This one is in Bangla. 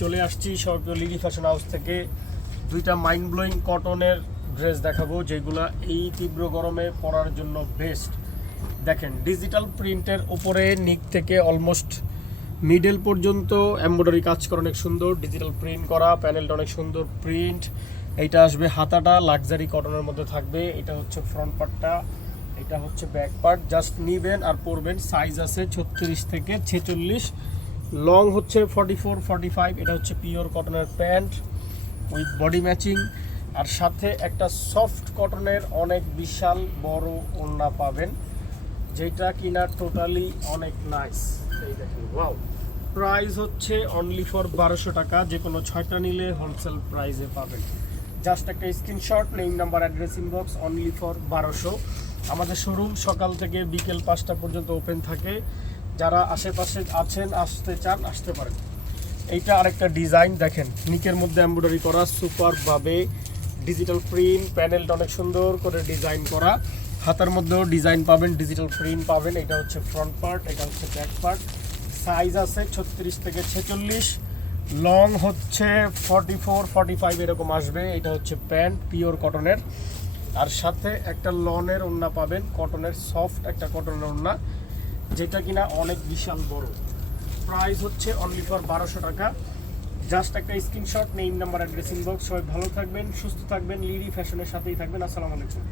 চলে আসছি সরকার লিলি ফ্যাশন হাউস থেকে দুইটা মাইন্ড ব্লোয়িং কটনের ড্রেস দেখাবো, যেগুলা এই তীব্র গরমে পরার জন্য বেস্ট। দেখেন, ডিজিটাল প্রিন্টের উপরে নিক থেকে অলমোস্ট মিডল পর্যন্ত এমব্রয়ডারি কাজ করা অনেক সুন্দর, ডিজিটাল প্রিন্ট করা, প্যানেলটা অনেক সুন্দর প্রিন্ট। এইটা আসবে হাতাটা লাক্সারি কটনের মধ্যে থাকবে। এটা হচ্ছে ফ্রন্ট পার্টটা, এটা হচ্ছে ব্যাক পার্ট। জাস্ট নিবেন আর পরবেন। সাইজ আছে 36 থেকে 46, লং হচ্ছে 44 45। এটা হচ্ছে পিওর কটনের প্যান্ট উইথ বডি ম্যাচিং, আর সাথে একটা সফট কটনের অনেক বিশাল বড় ওড়না পাবেন, যেটা কিনা টোটালি অনেক নাইস। এই দেখেন, ওয়াও। প্রাইস হচ্ছে অনলি ফর 1200 টাকা। যে কোনো 6টা নিলে হোলসেল প্রাইসে পাবেন। জাস্ট একটা screenshot, name number address inbox, only for 1200। আমাদের শোরুম সকাল থেকে বিকেল 5টা পর্যন্ত ওপেন থাকে। যারা আশেপাশে আছেন, আসতে চান, আসতে পারেন। এইটা আরেকটা ডিজাইন দেখেন, নিকের মধ্যে এমব্রয়ডারি করা সুপারভাবে, ডিজিটাল প্রিন্ট, প্যানেলটা অনেক সুন্দর করে ডিজাইন করা। হাতার মধ্যেও ডিজাইন পাবেন, ডিজিটাল প্রিন্ট পাবেন। এটা হচ্ছে ফ্রন্ট পার্ট, এটা হচ্ছে ব্যাক পার্ট। সাইজ আছে 36 থেকে 46, লং হচ্ছে 44 45 এরকম আসবে। এটা হচ্ছে প্যান্ট পিওর কটনের, আর সাথে একটা লনের ওড়না পাবেন, কটনের সফট একটা কটনের ওড়না, যেটা কিনা অনেক বিশাল বড়। প্রাইস হচ্ছে অনলি ফর 1200 টাকা। জাস্ট একটা screenshot, name number address inbox. সবাই ভালো থাকবেন, সুস্থ থাকবেন, লিলি ফ্যাশনের সাথেই থাকবেন। আসসালামু আলাইকুম।